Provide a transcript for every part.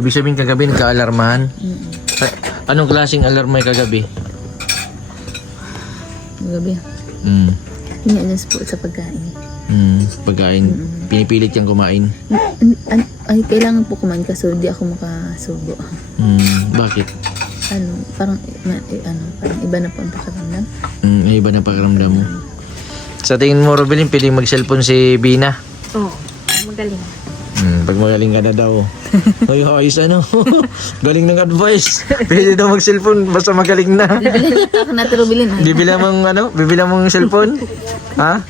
Ibig sabihin kagabi nagka-alarmahan? Anong klaseng alarma ay kagabi? Gabi. Inialas po sa pagkain. Pagkain. Pinipilit kang kumain. Ay, kailangan po kumain kaso di ako makasubo. Bakit? Parang iba na po ang pakiramdam. Iba na pakiramdam mo. Sa tingin mo, Robelin, pwedeng mag-cellphone si Bina? Oo, magaling. Pag magaling ka na daw. Ay, ayos ano. Galing ng advice. Pwede daw mag-cellphone basta magaling na. Bibilan ako natin, Rubilin. Bibila mong bibila mong cellphone? Ha?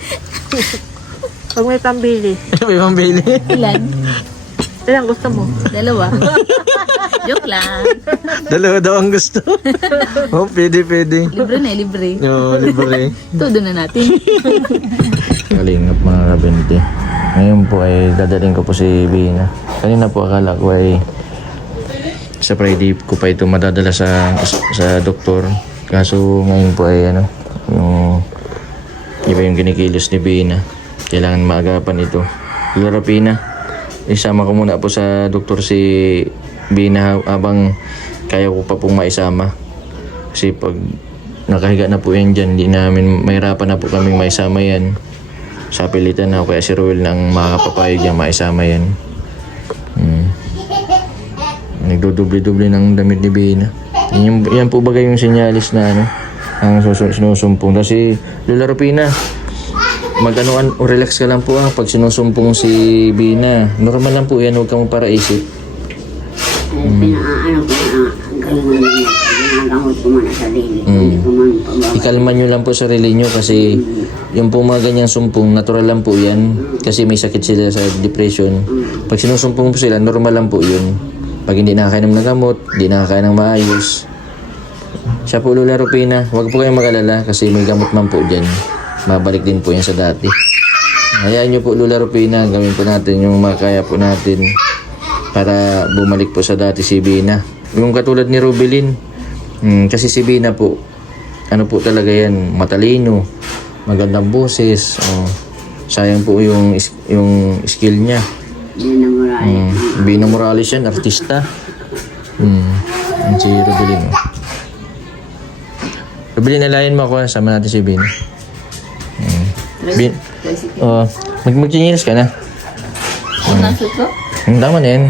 Pag may pambili. May pambili. Ilan? Ilang gusto mo? Dalawa. Joke lang. Dalawa daw ang gusto. Oh, pwede. Libre na, libre. Oo, libre. Todo na natin. Kalingap mga kabente. Ngayon po ay dadaling ko po si Bina. Kanina po akala ko ay sa Friday ko pa ito madadala sa doktor. Kaso ngayon po ay yung iba yung ginikilos ni Bina. Kailangan maagapan ito. Lura Pina, isama ko muna po sa doktor si Bina habang kaya ko pa pong maisama. Kasi pag nakahiga na po yan dyan, di namin mahirapan na po kaming maisama yan. Sa pilitan na kaya si Ruel nang makakapapayag niya maisama yan. Nagdudubli-dubli ng damit ni Bina. Yan po bagay yung sinyalis na ang sinusumpong. Kasi Lola Rupina, relax ka lang po pag sinusumpong si Bina. Normal lang po yan, huwag kang paraisip. Ginagamot ko man sa dili. Hindi ko man pababa. Ikalma nyo lang po sarili nyo kasi yung po mga ganyang sumpong, natural lang po yan. Kasi may sakit sila sa depression. Pag sinusumpong po sila, normal lang po yun. Pag hindi nakakainom ng gamot, hindi nakakain ng maayos. Siya po Lola Rupina, huwag po kayong mag-alala kasi may gamot man po dyan. Mabalik din po yan sa dati. Hayaan nyo po Lola Rupina, gawin po natin yung makaya po natin para bumalik po sa dati si Bina. Yung katulad ni Rubilin, kasi si Bina po, po talaga yan, matalino, magandang boses, sayang po yung skill niya. Bina Morales yan, artista. Si Rubilin. Rubilin, nalayan mo ako, sama natin si Bina. Mag-chinelas ka na. Nasuto? Tama na yan.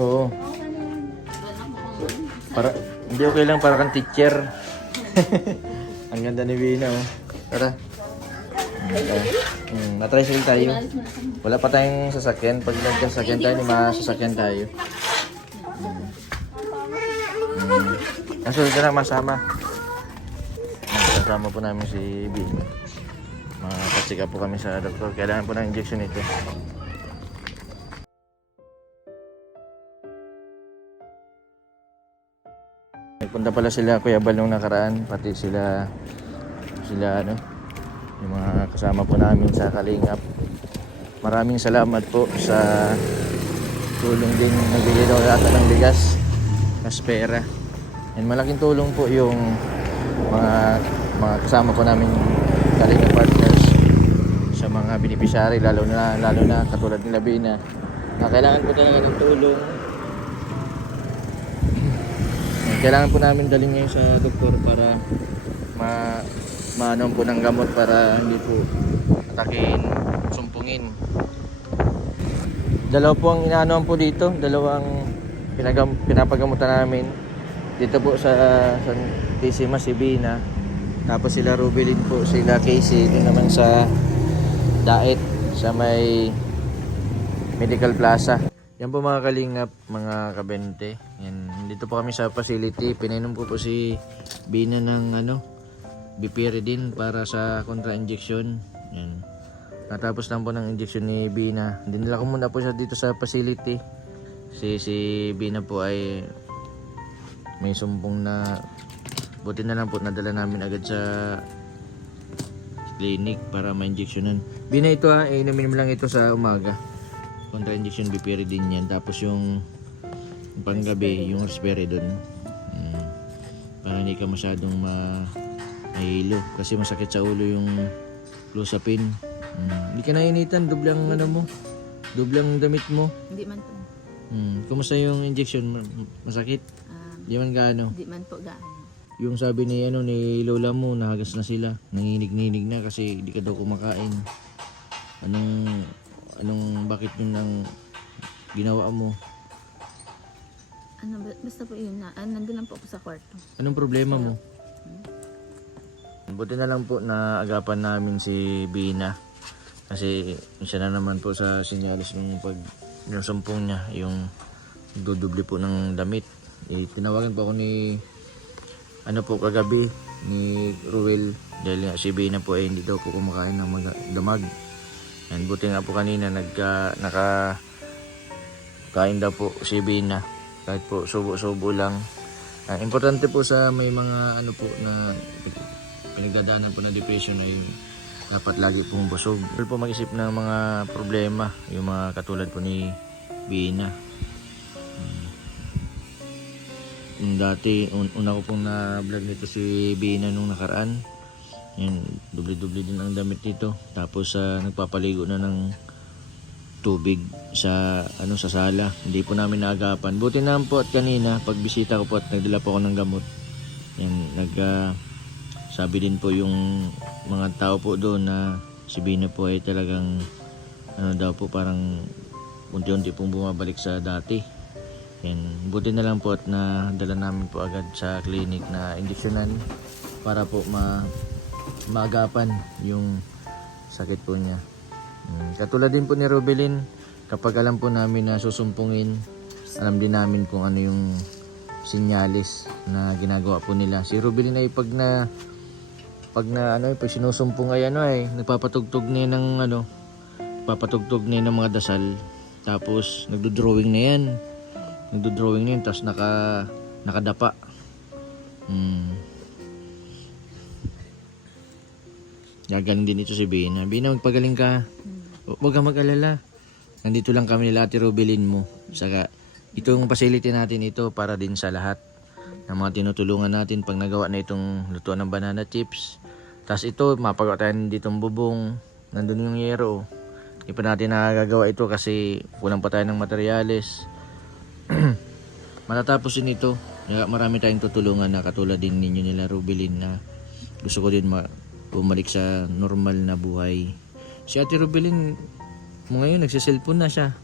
Oo. Hindi okay lang para kang teacher. Ang ganda ni Bina, Tara. Na-tricycle tayo. Wala pa tayong sasakyan. Pag nagkasakyan tayo, masasakyan tayo. Nasunod ka na masama. Kasama po namin si Bina. Makapatsika po kami sa doktor. Kailangan po ng injection ito. Nagpunta pala sila Kuya Bal nung nakaraan, pati sila yung mga kasama po namin sa Kalingap. Maraming salamat po sa tulong din, nagbigay daw yata ng bigas, pera. And malaking tulong po yung mga kasama po namin Kalingap partners sa mga beneficiary, lalo na katulad nila Bina na kailangan po talaga ng tulong. Kailangan po namin daling ngayon sa doktor para maanom po ng gamot para hindi po atakin, sumpungin. Dalawa po ang inaanoan po dito, dalawang pinapagamutan namin dito po sa Tisimas, si Bina. Tapos sila Rubilin po, sila Casey, doon naman sa Daet, sa may Medical Plaza. Yan po mga Kalingap, mga kabente. Yan, dito po kami sa facility. Pinainom ko po si Bina ng Bipiridin para sa kontra-injection. Yan. Natapos lang po ng injection ni Bina. Dinala ko muna po siya dito sa facility. Si Bina po ay may sumpong na, buti na lang po nadala namin agad sa clinic para ma-injectionan. Bina, ito inumin mo lang ito sa umaga. Contra-injection Bipiridin yan. Tapos yung panggabi, yung Risperidone. Para hindi ka masyadong mahilo. Kasi masakit sa ulo yung Clozapine. Hindi ka nainitan, doble ang mo. Doble ang damit mo. Hindi man po. Kumusta yung injection? Masakit? Di man gaano. Hindi man po gaano. Yung sabi ni ni lola mo, nahagas na sila. Nanginig-ninig na kasi di ka daw kumakain. Bakit yun ang ginawa mo? Basta po yun na. Nandun lang po ako sa kwarto. Anong problema mo? Buti na lang po na agapan namin si Bina. Kasi siya na naman po sa sinyalis ng yung sumpong niya, yung dudubli po ng damit. Tinawagan po ako ni kagabi ni Ruel dahil si Bina po hindi daw po kumakain ng damag. And buti nga po kanina kain daw po si Bina kahit po subo-subo lang. Importante po sa may mga na pinagdadaanan po na depression ay dapat lagi pong busog. Pero po mag-isip ng mga problema, yung mga katulad po ni Bina. Dati, una ko pong na-vlog nito si Bina nung nakaraan. Yan, dubli-dubli din ang damit nito. Tapos nagpapaligo na ng tubig sa sala. Hindi po namin naagapan. Buti na po at kanina, pagbisita ko po at nagdala po ako ng gamot. Yan, sabi din po yung mga tao po doon na si Bina po ay talagang daw po parang unti-unti pong bumabalik sa dati. Yan, buti na lang po at nadala namin po agad sa clinic na injeksyonan para po maagapan yung sakit po niya. Katulad din po ni Robelin, kapag alam po namin na susumpungin, alam din namin kung ano yung sinyalis na ginagawa po nila. Si Robelin ay pag sinusumpong ay nagpapatugtog niya ng mga dasal, tapos nagdo-drawing na yan tapos nakadapa. Gagaling din ito si Bina. Bina, magpagaling ka. Huwag kang mag-alala. Nandito lang kami nila Ate Robelin mo. Saka itong facility natin ito para din sa lahat ng mga tinutulungan natin pag nagawa na itong lutuan ng banana chips. Tapos ito, mapagawa tayo ditong bubong. Nandun yung yero. Hindi pa natin nakagagawa ito kasi kulang pa tayo ng materyales. Matatapos din ito. Marami tayong tutulungan na katulad din ninyo nila Robelin na gusto ko din bumalik sa normal na buhay. Si Ate Robelin ngayon nagsiselfon na siya.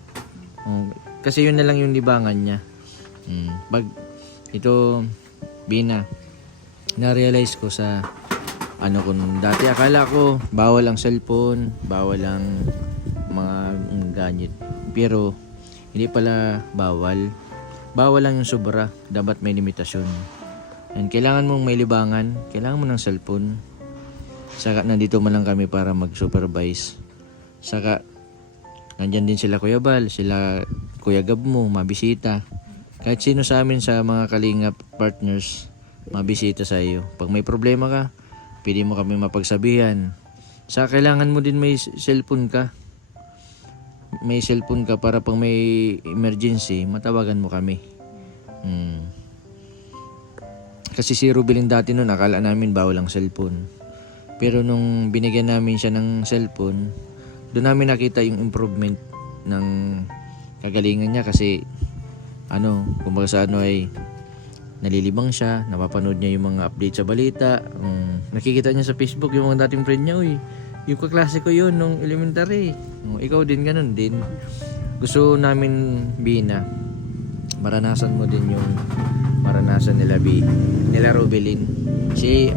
Kasi yun na lang yung libangan niya. Pag ito Bina, na-realize ko sa kung dati akala ko bawal ang cellphone, bawal ang mga gadget. Pero hindi pala bawal. Bawal lang yung sobra. Dapat may limitasyon. And kailangan mong may libangan. Kailangan mo ng cellphone. Saka nandito man lang kami para mag-supervise. Saka nandyan din sila Kuya Bal, sila Kuya Gab mo, mabisita. Kahit sino sa amin sa mga Kalingap partners, mabisita sa iyo. Pag may problema ka, pwede mo kami mapagsabihan. Saka kailangan mo din may cellphone ka. May cellphone ka para pag may emergency, matawagan mo kami. Kasi si Robelin dati noon, akala namin bawal ang cellphone. Pero nung binigyan namin siya ng cellphone, doon namin nakita yung improvement ng kagalingan niya kasi kumbaga sa ay nalilibang siya, napapanood niya yung mga update sa balita, nakikita niya sa Facebook yung mga dating friend niya, yung kaklase ko yun nung elementary. Ikaw din ganun din. Gusto namin Bina, maranasan mo din yung maranasan nila Robelin. Si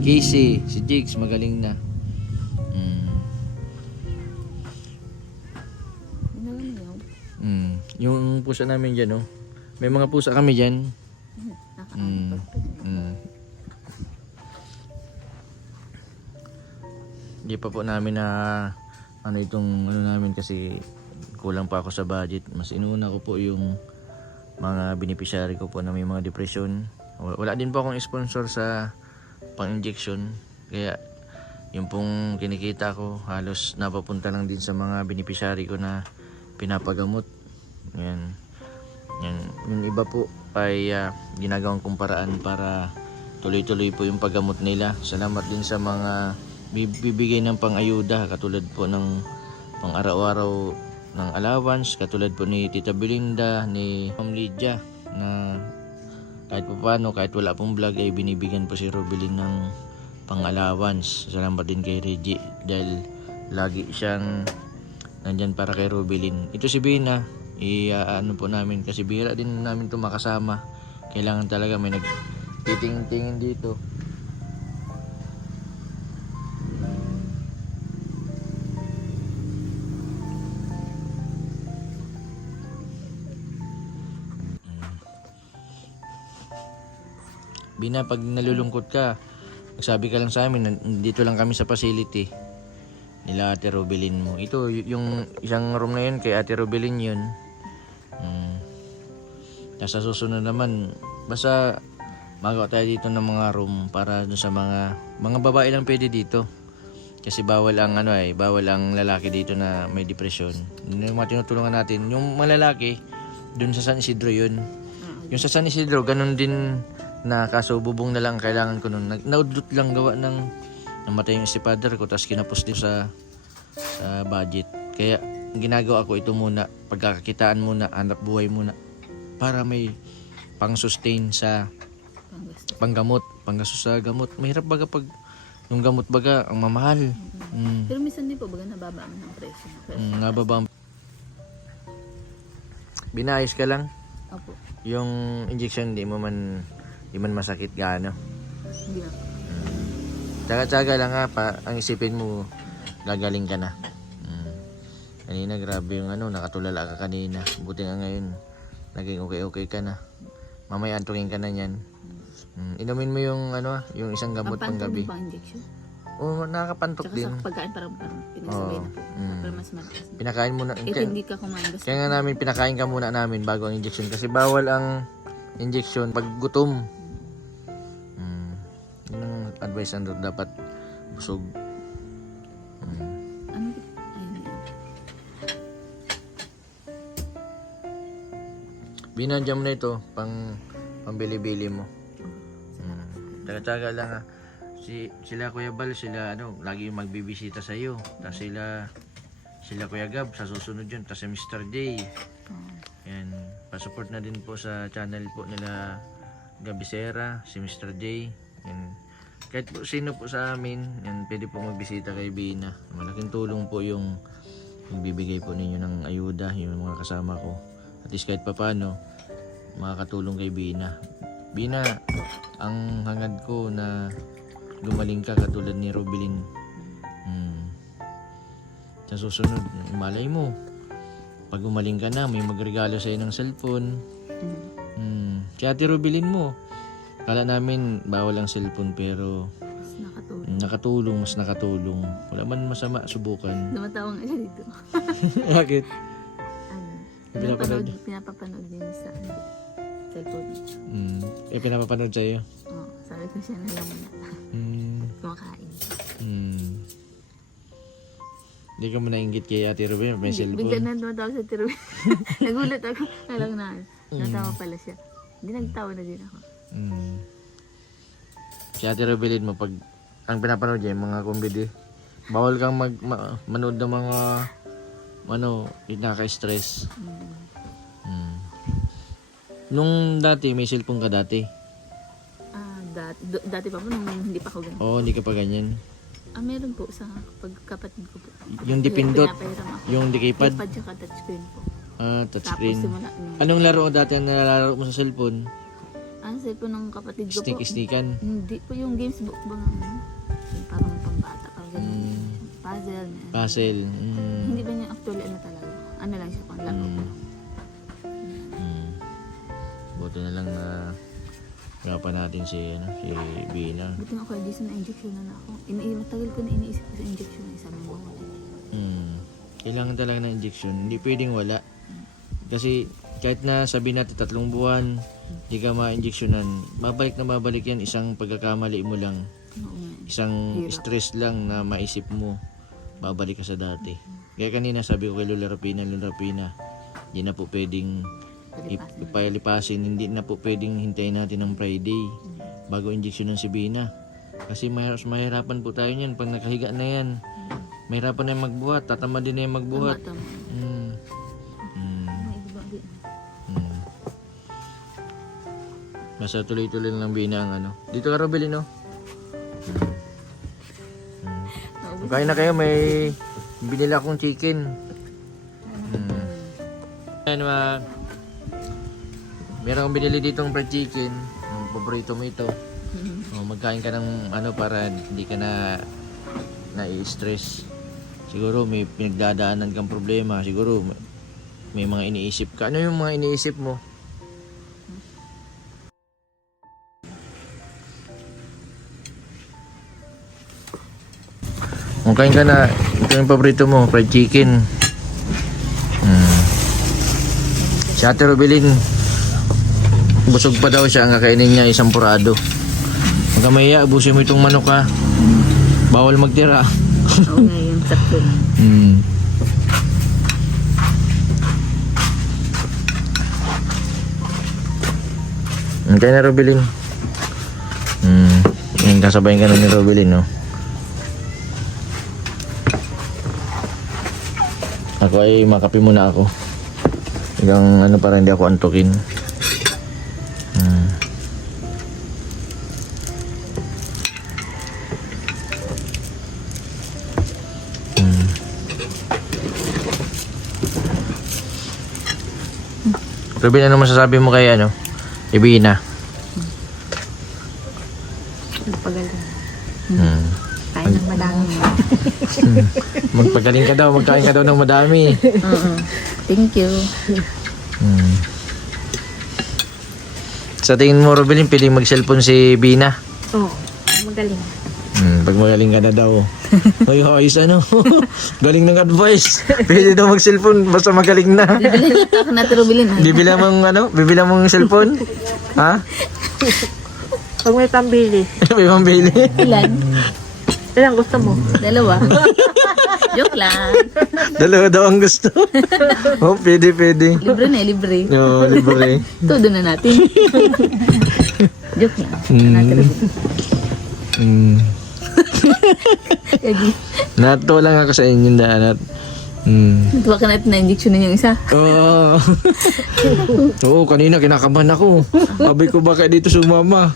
Casey, si Jigs magaling na. Yung pusa namin dyan, may mga pusa kami dyan. Hindi pa po namin na namin kasi kulang pa ako sa budget. Mas inuna ko po yung mga beneficiary ko po na may mga depression. Wala din po akong sponsor sa pang-injection. Kaya yung pong kinikita ko halos napapunta lang din sa mga beneficiary ko na pinapagamot. Yan. Yung iba po ay ginagawang kumparaan para tuloy-tuloy po yung paggamot nila. Salamat din sa mga bibigay ng pang-ayuda katulad po ng pang araw-araw ng allowance, katulad po ni Tita Belinda, ni Ma'am Lydia, na kahit pa paano, kahit wala pong vlog, ay binibigyan po si Rubilin ng pang-allowance. Salamat din kay Reggie dahil lagi siyang nandyan para kay Rubilin. Ito si Bina, ano po namin, kasi bihira din namin ito makasama. Kailangan talaga may nagtitingin dito. Bina, pag nalulungkot ka, magsabi ka lang sa amin, dito lang kami sa facility nila Ate Rubilin mo. Ito, yung isang room na yun, kay Ate Rubilin yun. Nasa susunod naman, basta magawa tayo dito ng mga room para dun sa mga babae lang pwede dito. Kasi bawal ang bawal ang lalaki dito na may depression. Yung mga tinutulungan natin, yung mga lalaki, dun sa San Isidro yun. Yung sa San Isidro, ganun din na kaso bubong na lang kailangan ko nun. Naudlot lang gawa ng namatay yung stepfather ko, tapos kinapos din sa budget. Kaya ginagawa ko ito muna, pagkakakitaan muna, hanap buhay muna, para may pang-sustain sa panggamot, panggastos sa gamot. Mahirap baga pag yung gamot baga ang mamahal. Pero minsan din po baga nababa ang presyo. Nababa. Binayos ka lang. Opo. Yung injection di man masakit gaano. Hindi na po. Tsaga-tsaga lang ha, ang isipin mo gagaling ka na. Kanina grabe yung nakatulala ka kanina. Buti nga ngayon naging okay ka na. Mamaya antukin ka na niyan. Inumin mo yung yung isang gamot pang gabi. Pang injection. Oo, nakakapantok Tsaka din. sa pagkain parang pinagsabay na po. Para mas malakas. Pinakain muna. Hindi ka kumain. Kaya nga namin pinakain ka muna namin bago ang injection kasi bawal ang injection pag gutom. Yun ang advice nandun, dapat busog. Ano? Ayun. Binadya mo na ito pambili-bili mo. Taga-taga lang ha. Sila Kuya Bal, sila lagi yung magbibisita sa iyo. Tapos sila Kuya Gab sa susunod yun. Tapos si Mr. J. Yan, pa-support na din po sa channel po nila Gabisera, si Mr. J. Yan. Kahit po sino po sa amin, yan, pwede po magbisita kay Bina. Malaking tulong po yung bibigay po ninyo ng ayuda, yung mga kasama ko. At least kahit papano, makakatulong kay Bina. Bina, ang hangad ko na gumaling ka katulad ni Rubilin. Sa susunod, malay mo, pag gumaling ka na, may magregalo sa'yo ng cellphone. Si Ate Rubilin mo, kala namin bawal ang cellphone pero mas nakatulong. Wala man masama, subukan. Dumatawa nga siya dito. Bakit? Pinapapanood din sa cellphone. Pinapapanood sa'yo? Oo, sabi ko siya na lang muna. Kumakain. Hindi ka mo nainggit kay Ate Rubilin, may Bigla cellphone. na tumatawa sa Ate Rubilin. Nagulat ako. Alam na. Natawa pala siya. Hindi nagtawa na din ako. Si Ate Rubilin mo, pag ang pinapanood niya, yung mga comedy, bawal kang manood ng mga nakaka-stress. Nung dati, may cellphone ka dati? Dati pa po, nung hindi pa ako ganun. Oo, hindi ka pa ganyan. Meron po sa pagkapatid ko po. Yung dipindot, Pinapahiram ako. yung dikipad. Dipad tsaka touchscreen po. Touchscreen. Tapos simula. Anong laro dati ang nalalaro mo sa cellphone? Ang cellphone ng kapatid ko po. Stick-stickan? Hindi po yung games book ba nga. Yung parang pambata. Parang ganun. Puzzle. Puzzle. Hindi ba niya actually talaga? Ano lang siya pang laro po. Buti na lang na gapan natin si Bina. Buti nga ako, hindi sa na-injection na ako. Matagal ko na iniisip ko sa injection na isang mga wala. Kailangan talaga ng injection. Hindi pwedeng wala. Kasi kahit na sabihin natin 3 buwan, hindi ka ma-injectionan, babalik na babalik yan. Isang pagkakamali mo lang. Isang stress lang na maisip mo, babalik ka sa dati. Kaya kanina sabi ko kay Lola Rapina, hindi na po pwedeng ipalipasin, hindi na po pwedeng hintayin natin ng Friday bago injection ng si Bina. Kasi mahirapan po tayo niyan pag nakahiga na yan. Mahirapan na yung magbuhat, tatamad din na yung magbuhat. Basta tuloy-tuloy lang Bina ang ano. Dito ka Robelin, no? Kain na kayo, may binili akong chicken. Ayan, meron akong binili ditong fried chicken. Yung paborito mo ito. Magkain ka ng ano para hindi ka na i-stress. Siguro may pinagdadaanan kang problema. Siguro may mga iniisip ka. Ano yung mga iniisip mo? Kain ka na. Ito yung paborito mo, fried chicken. Si Ate Robelin, busog pa daw siya. Ang kakainin niya isang purado. Huwag ka mahiya, abusin mo itong manok ha. Bawal magtira. Oo nga yun, sakto. Kaya na Robelin. Yung kasabayin ka na ni Robelin, no? Ako ay makape muna ako. Hanggang ano para hindi ako antukin. Robin, ano masasabi mo kay ano? Ibina? Nagpagaling. Hmm. Kain ng madami. Magpagaling ka daw, magkain ka daw ng madami. Oo. Thank you. Sa tingin mo, Robin, piling mag-cellphone si Bina? Oo, magaling. Pag magaling ka na daw. Ay, ayos ano. Galing ng advice. Pwede daw mag-cellphone basta magaling na. Bibili ako natin Rubilin. Bibila mong ano? Bibila mong cellphone? Ha? Pag may pambili. May pambili? Ilan? Ilang gusto mo? Dalawa. Joke lang. Dalawa daw ang gusto. Oh, pwede. Libre na, libre. Oo, libre. Todo na natin. Joke lang. Natin Rubilin. Nato lang ako sa inyong daan. Natuwa ka natin na injection na yung isa. Oo. Oo, kanina kinakabahan ako. Sabi ko baka dito sumama.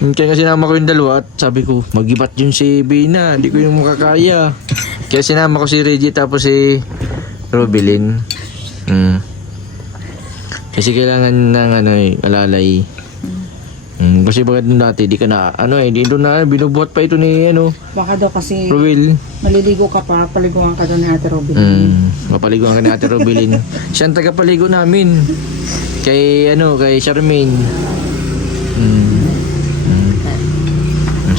Kaya nga sinama ko yung dalawa at sabi ko, mag-ibat yun si Bina. Hindi ko yung makakaya. Kaya sinama ko si Reggie tapos si Robelin. Kasi kailangan ng alalay. Kasi bakit nung dati di ka na di doon na binubuhat pa ito ni Baka daw kasi Robel. maliligo ka pa, paliguan ka doon ni Ate Robin. Mapaliguan ka ni Ate Robelin. Siya ang tagapaligo namin. Kay Charmaine.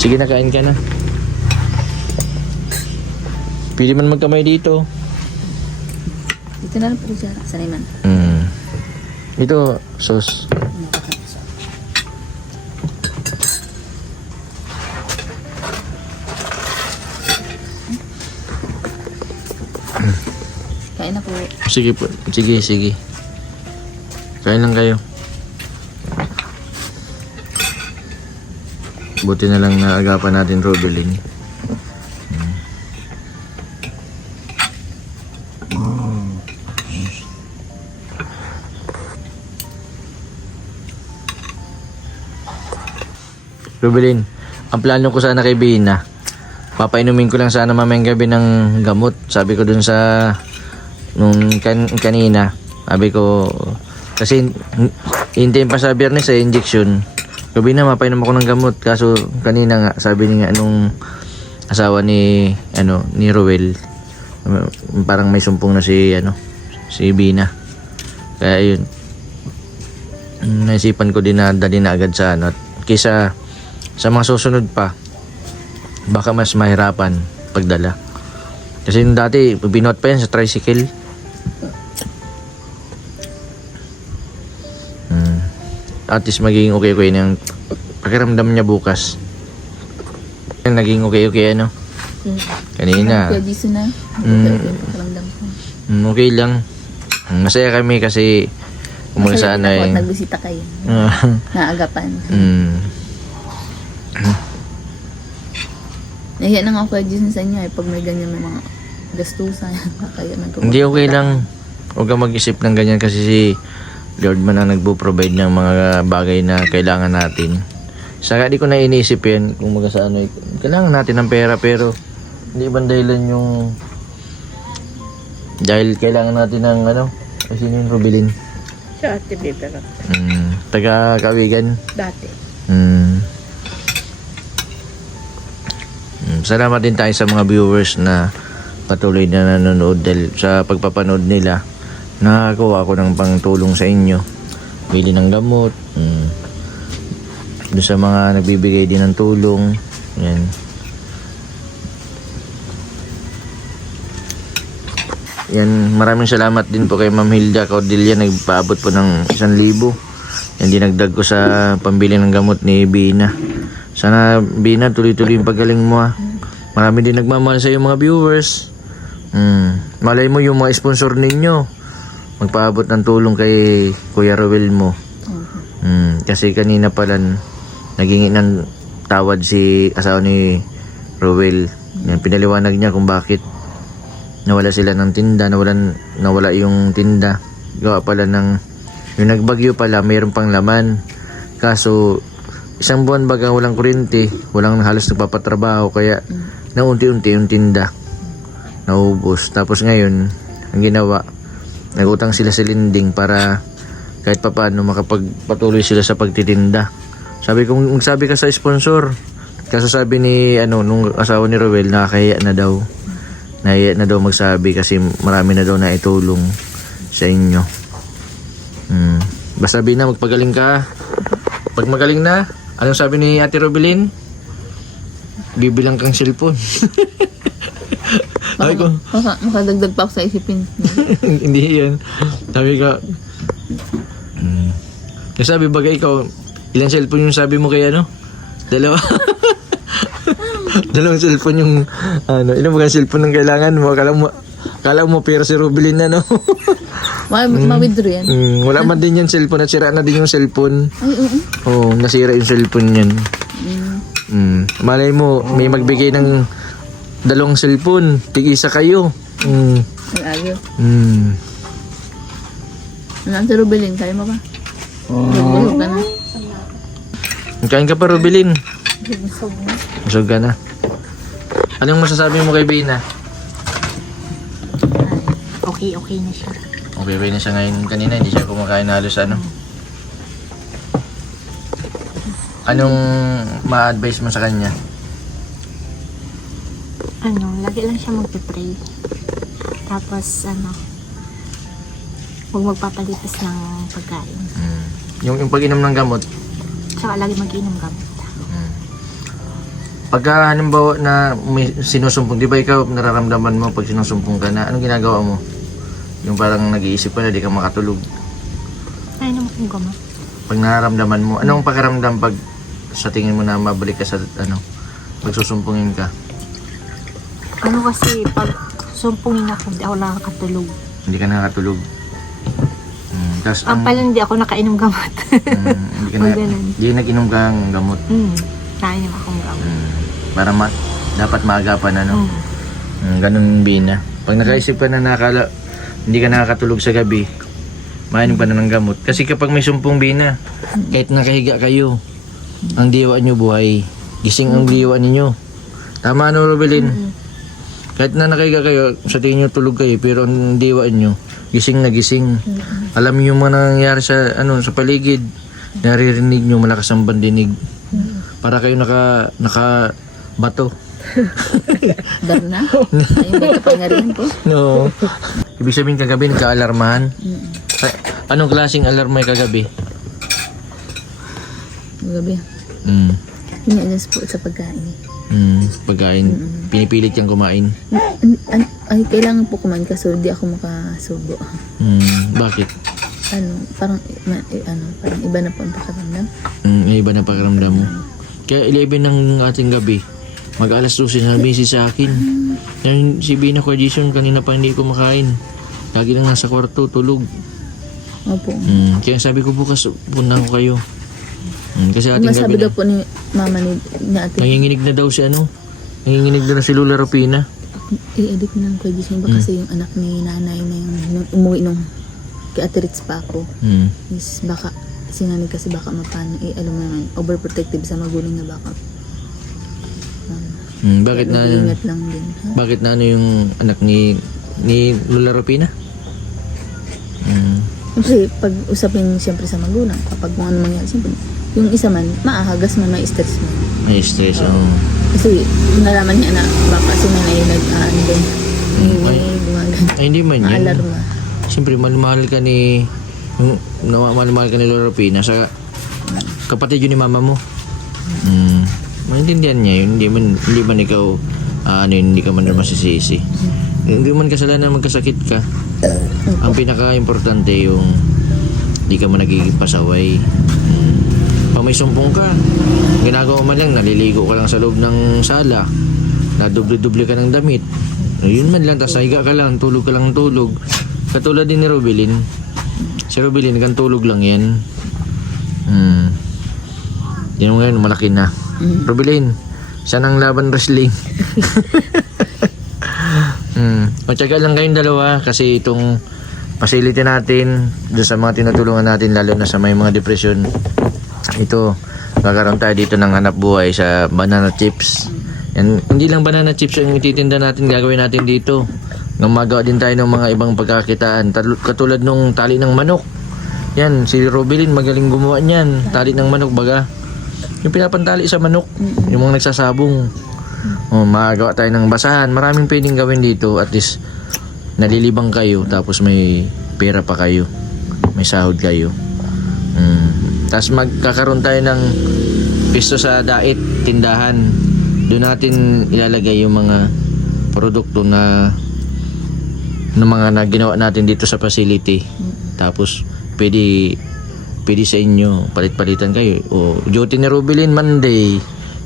Sige na, kain ka na. Pili man magkamay dito. Dito na lang po siya. Sanay man. Ito, sauce. Kain na po. Sige po. Sige. Kain lang kayo. Buti na lang naagapan natin Robelin. Robelin, ang plano ko sana kay Bina, papainumin ko lang sana mamayang gabi ng gamot. Sabi ko dun sa kanina, sabi ko kasi hintayin pa sa Biyernes sa injection. Gabi na mapainom ako ng gamot, kaso kanina nga sabi niya nung asawa ni Roel, parang may sumpong na si Bina. Kaya yun, naisipan ko din na dali na agad sa kaysa sa mga susunod pa baka mas mahirapan pagdala. Kasi yung dati binuhat pa yan sa tricycle. At least magiging okay ng pakiramdam niya bukas. Naging okay kanina. Kaya diso na. Pakiramdam ko. Okay lang. Masaya kami kasi Masaya sana din ako at nagbisita kayo. Naagapan. Nahiya na nga ako sa inyo pag may ganyan mga gastusan. Kaya Hindi okay lang. Huwag kang mag-isip ng ganyan kasi si Lord man ang nagpo-provide ng mga bagay na kailangan natin. Saka di ko na inisip yan kung sa ano, kailangan natin ng pera pero hindi ibang dahilan yung dahil kailangan natin ng ano, kasi yung Rubilin. Sa ate Bibera. Taga Kawigan. Dati. Salamat din tayo sa mga viewers na patuloy na nanonood dahil sa pagpapanood nila nakakuha ako ng pangtulong sa inyo, bili ng gamot, doon sa mga nagbibigay din ng tulong. Yan. Yan, maraming salamat din po kay Ma'am Hilda Cordelia, nagpaabot po ng 1,000. Yan, dinagdag ko sa pambili ng gamot ni Bina. Sana Bina, tuloy-tuloy yung paggaling mo ha. Marami din nagmamahal sa iyo mga viewers. Malay mo yung mga sponsor ninyo magpaabot ng tulong kay Kuya Rowel mo. Kasi kanina pala naghingi ng tawad si asawa ni Rowel. Yan, pinaliwanag niya kung bakit nawala sila ng tinda, nawala yung tinda. Gawa pala ng yung nagbagyo pala, mayroon pang laman. Kaso isang buwan baga walang kuryente, walang halos nagpapatrabaho, kaya naunti-unti yung tinda naubos. Tapos ngayon ang ginawa, nagutang sila sa lending para kahit papaano makapagpatuloy sila sa pagtitinda. Sabi ko, magsabi ka sa sponsor. Kaso sabi ni nung asawa ni Rowel, nakakahiya na daw. Nahiya na daw magsabi kasi marami na daw na itulong sa inyo. Basta Bina, magpagaling ka. Pag magaling na, anong sabi ni Ate Robelin? Bibilang kang cellphone. Sabi ko, Makadagdag pa ako sa isipin. hindi yan. Sabi ka, yung sabi bagay ikaw, ilang cellphone yung sabi mo kay ano? Dalawa. Dalawang cellphone yung, ilang mga cellphone ang kailangan mo? Kala mo pero si Rubilin na, no? Ma-withdraw yan. Wala man din yung cellphone at sira na din yung cellphone. Ay, oo. Oo, nasira yung cellphone yan. Malay mo, may magbigay ng 2 cellphone, tig-isa kayo. Ay, ayaw. Ano si Rubilin? Kaya mo ba? Bulog ka na. Kain ka pa, Rubilin. Busog ka na. Anong masasabi mo kay Bina? Okay na siya. Okay na siya ngayon. Kanina hindi siya kumakain halos Anong ma-advise mo sa kanya? Lagi lang siya magpipray. Tapos, huwag magpapalipas ng pagkain. Yung pag-inom ng gamot, Tsaka lagi mag-inom gamot. pagka halimbawa na may sinusumpong, di ba ikaw nararamdaman mo pag sinusumpong ka na, anong ginagawa mo? Yung parang nag-iisip ka na, di ka makatulog. Ay, naman kong gamot. Pag nararamdaman mo, anong pakiramdam pag sa tingin mo na mabalik ka sa pag susumpungin ka? Kasi pag sumpungin ako, hindi ako nakakatulog. Hindi ka nakakatulog. Tapos Pala hindi ako nakainom gamot. hindi ka na, hindi nag-inom kang gamot. Nakainom akong gamot. Para dapat maagapan ganun Bina. Pag nakaisip ka na hindi ka nakakatulog sa gabi, mainom ka na ng gamot. Kasi kapag may sumpong Bina, kahit nakahiga kayo, ang diwa nyo buhay. Gising ang diwa ninyo. Tama Robelin? Kahit na nakahiga kayo, sa tingin nyo tulog kayo, pero ang diwa nyo, gising na gising. Alam nyo yung mga nangyayari sa paligid. Naririnig nyo, malakas ang bandinig. Para kayo naka bato. Dar na. Ayun ba kapangarin ko? No. Ibig sabihin kagabi nagka-alarmahan. Anong klaseng alarma kagabi? Gabi. Hinalas po sa pagkain. Pagkain. Pinipilit yung kumain. Ay, kailangan po kumain kaso di ako makasubo. Bakit? Parang iba na po ang pakiramdam. Iba na pakiramdam mo. Kaya 11 ng ating gabi, mag-alas 12 na busy sa akin. Yan, si Bina ko Jason, kanina pa hindi kumakain. Lagi lang nasa kwarto, tulog. Opo. Kaya sabi ko bukas, punta ko kayo. Kasi ating Masabi gabi daw po ni mama ni ate. nanginginig na daw si nanginginig na si Lola Rupina. I-edit mo lang ko Jason ba kasi yung anak ni nanay na yung umuwi nung kay Ate Ritz pa ako. Is baka, sinanay kasi baka mapano, alam mo naman, overprotective sa magulang na baka. Bakit na Ingat lang din. Ha? bakit na ano yung anak ni Lola Rupina? Siyempre, pag usapin siyempre sa magulang, kapag kung ano mangyari, siyempre, yung isa man, maahagas man, may stress man. May stress. Kasi nalaman niya na baka si nanay yung nag-aan din. Ay, hindi man yan. Maalarma. Siyempre, mahal ka ni Lola Rupina sa kapatid yun ni mama mo. Maintindihan niya yun. Hindi man ikaw hindi ka man naman masisisi. Hindi man kasalanan magkasakit ka. Ang pinaka-importante yung hindi ka man nagiging pasaway. Pag may sumpong ka, ginagawa man lang, naliligo ka lang sa loob ng sala, nadoble-doble ka ng damit. Yun man lang, tas higa ka lang, tulog ka lang tulog. Katulad din ni Robilin. Si Robilin, tulog lang yan. Yan ngayon, malaki na. Robilin, saan ang laban wrestling? Matyaga lang kayong dalawa kasi itong facility natin doon sa mga tinutulungan natin, lalo na sa may mga depression, ito magkaroon tayo dito ng hanap buhay sa banana chips. Yan, hindi lang banana chips yung ititinda natin, gagawin natin dito. Gumagawa din tayo ng mga ibang pagkakitaan, katulad nung tali ng manok. Yan, si Robilin magaling gumawa niyan, tali ng manok baga. Yung pinapantali sa manok, yung mga nagsasabong. Magawa tayo ng basahan. Maraming pwedeng gawin dito. At least nalilibang kayo, tapos may pera pa kayo, may sahod kayo. Tapos magkakaroon tayo ng pisto sa dait, tindahan. Doon natin ilalagay yung mga produkto na mga ginawa natin dito sa facility. Tapos pwede sa inyo, palit-palitan kayo. Duty ni Robilin Monday,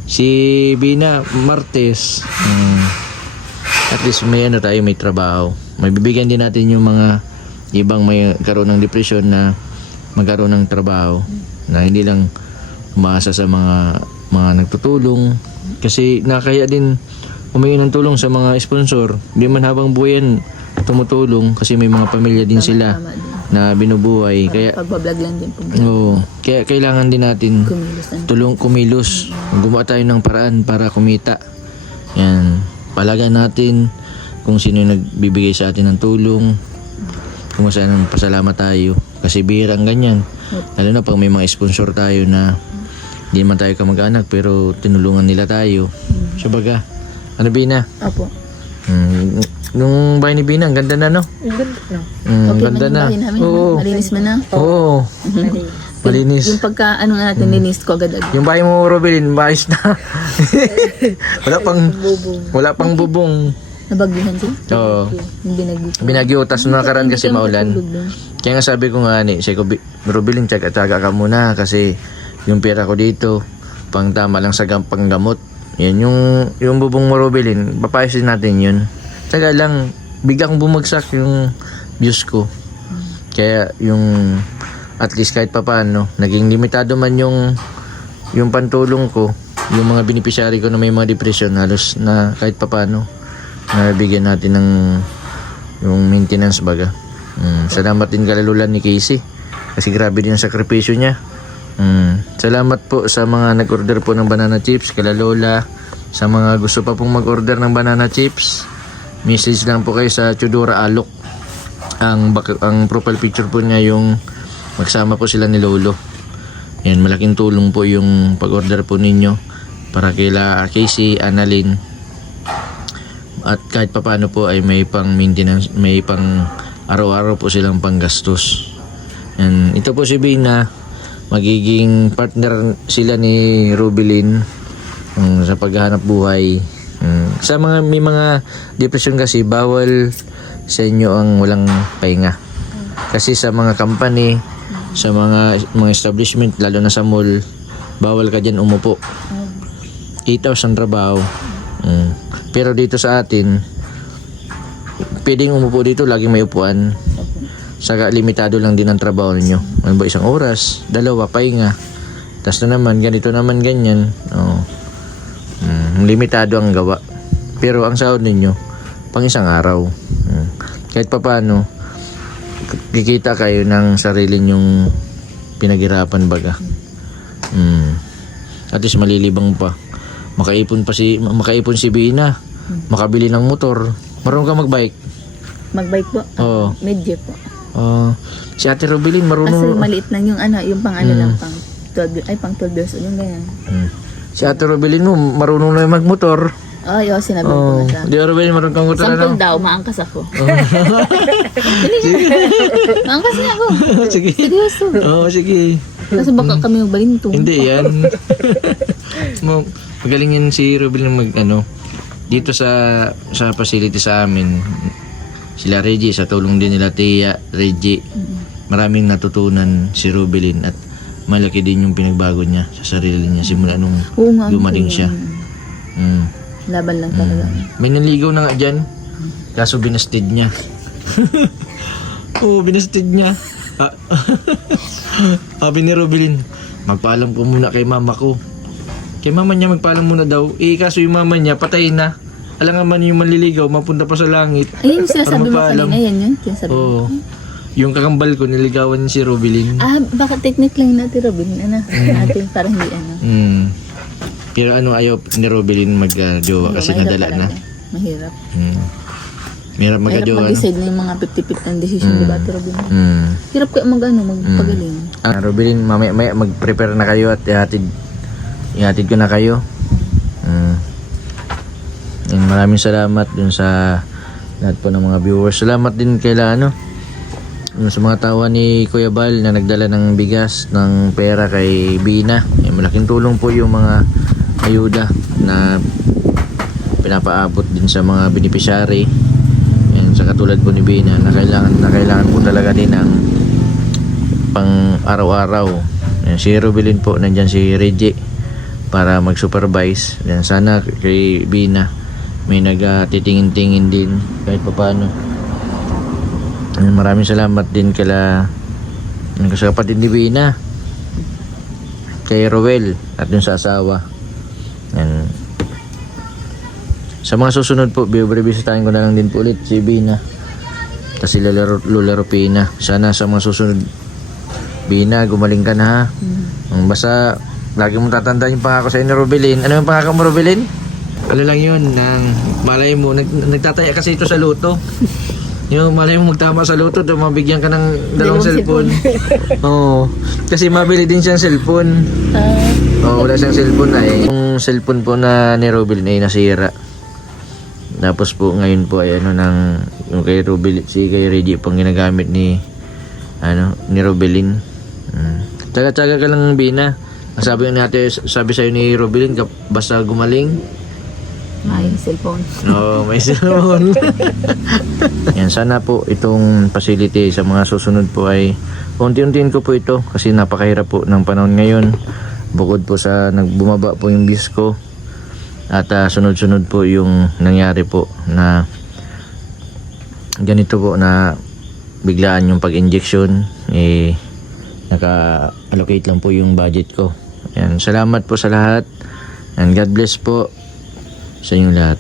si Bina Martes. At least may tayo, may trabaho. May bibigyan din natin yung mga ibang may karoon ng depression na magkaroon ng trabaho, na hindi lang umaasa sa mga nagtutulong. Kasi nakakaya din humingi ng tulong sa mga sponsor. Hindi man habang buhay tumutulong kasi may mga pamilya din sila na binubuhay. Kaya pagbablog lang din po. Kaya kailangan din natin kumilos. Gumawa tayo ng paraan para kumita. Yan. Palagan natin kung sino yung nagbibigay sa atin ng tulong. Kung saan pasalamat tayo. Kasi bihirang ganyan. Lalo na pag may mga sponsor tayo na hindi naman tayo kamag-anak pero tinulungan nila tayo. So baga, ano Bina? Opo. Nung bahay ni Bina, ang ganda na, no? Okay, ganda na. Oo. Malinis man na. Oo. Malinis. Yung pagka natin, linis ko agad-agad. Yung bahay mo, Robilin, bayos na. wala pang bubong. Nabagyuhan siya? Oo. Yung binagyo. Binagyo, tas nung nakaraan kasi maulan. Kaya nga sabi ko nga Robilin, tsaga ka muna kasi yung pera ko dito, pang tama lang sa panggamot. Yan, yung bubong mo, Robilin, papayasin natin yun. Tsaga lang, biglang bumagsak yung views ko. Kaya yung at least kahit papaano, naging limitado man yung pantulong ko, yung mga beneficiary ko na may mga depression, halos na kahit papaano nabigyan natin ng yung maintenance baga. Salamat din kalalulan ni Casey kasi grabe din yung sakripisyo niya. Salamat po sa mga nag-order po ng banana chips, kala Lola. Sa mga gusto pa pong mag-order ng banana chips, message lang po kayo sa Chudora Alok. Ang profile picture po niya yung magsama po sila ni Lolo. Yan, malaking tulong po yung pag-order po ninyo para kila Casey, Annalyn. At kahit papaano po ay may pang maintenance, may pang araw-araw po silang panggastos. And ito po si Bina, magiging partner sila ni Robilin sa paghahanap buhay. Sa may mga depression kasi bawal sa inyo ang walang pahinga. Kasi sa mga company, sa mga establishment, lalo na sa mall, bawal ka dyan umupo. 8 hours ang trabaho. Pero dito sa atin, pwedeng umupo dito, laging may upuan. Saka limitado lang din ang trabaho ninyo. Ano ba, 1 oras, 2, pahinga. Tapos na naman, ganito naman, ganyan. Limitado ang gawa. Pero ang sahod ninyo, pang 1 araw. Kahit pa paano, kikita kayo ng sarili nyong pinaghirapan baga. At least malilibang pa. Makaipon si Bina. Makabili ng motor. Marunong ka magbike? Magbike po. Oo. Medyo po. Si Ate Robilin Kasi marunong. maliit lang yung yung pang lang, pang 12, ay pang 12 years old yung ganyan. Si Ate Robilin mo marunong na magmotor. Ay, sinabi ko na siya. Di Robilin marunong kang motor Sample na. daw, maangkas ako. Maangkas niya ako. Sige. Seryoso. Sige. Kasi baka kami magbalintong. Hindi yan. Magaling yan si Robilin mag dito sa facility sa amin. Sila Reggie, sa tulong din nila Tia, Reggie. Maraming natutunan si Robilin at malaki din yung pinagbago niya sa sarili niya simula nung Oo nga, gumaling oo. siya. Laban lang talaga. May nanligaw na nga dyan. Kaso binastid niya. Oo, binastid niya. Sabi ni Robilin, magpaalam ko muna kay mama ko. Kay mama niya magpaalam muna daw. Kaso yung mama niya patay na. Alam nga man yung manliligaw, mapunta pa sa langit. Ayun yung sinasabi mo Para magpaalam. kanina, yan yun. Sinasabi mo. Oo. Yung kakambal ko, niligawan si Robilin. Baka technique lang natin, Robin. Natin parang hindi Pero ayaw ni Robilin mag-jowa kasi mahirap nadala na. talaga. Mahirap. Mahirap Mahirap mag-jowa. mag-decide na yung mga 50-50 ng decision, di ba, Robin? Hirap kayo magpagaling. Robilin, mamaya mag-prepare na kayo at ihatid ko na kayo. And maraming salamat dun sa lahat po ng mga viewers. Salamat din kay sa mga tawa ni Kuya Bal na nagdala ng bigas, ng pera kay Bina. Malaking tulong po yung mga ayuda na pinapaabot din sa mga beneficiary. Sa katulad po ni Bina na kailangan po talaga din ng pang araw-araw. Si Robilin po, nandyan si Reggie para mag-supervise. Sana kay Bina may nagtitingin-tingin din kahit paano. Maraming salamat din sa kapatid ni Bina, kay Rowel at yung sa asawa. Sa mga susunod po, bibisitahin ko na lang din po ulit si Bina at si Lola Rupina. Sana sa mga susunod, Bina, gumaling ka na ha. Basta lagi mong tatandaan yung pangako sa inyo, Robilin. Ano yung pangako mo, Robilin? Ano lang yun, malay mo, nagtataya kasi ito sa luto. Yung malay mo magtama sa luto, mabigyan ka ng dalawang cellphone. Oo. Kasi mabili din siyang cellphone. Wala siyang cellphone na Yung cellphone po na ni Robilin ay nasira. Tapos po ngayon po ay yung kay Robilin, kay Reggie pang ginagamit ni Robilin. Tsaga-tsaga ka lang, Bina. Sabi sa'yo ni Robilin, basta gumaling. May cellphone. May cellphone. Yan, sana po itong facility sa mga susunod po ay unti-untiin ko po ito kasi napakahirap po ng panahon ngayon. Bukod po sa nagbumaba po yung views ko at sunod-sunod po yung nangyari po na ganito po na biglaan yung pag-injection, naka-allocate lang po yung budget ko. Yan, salamat po sa lahat and God bless po sa inyong lahat.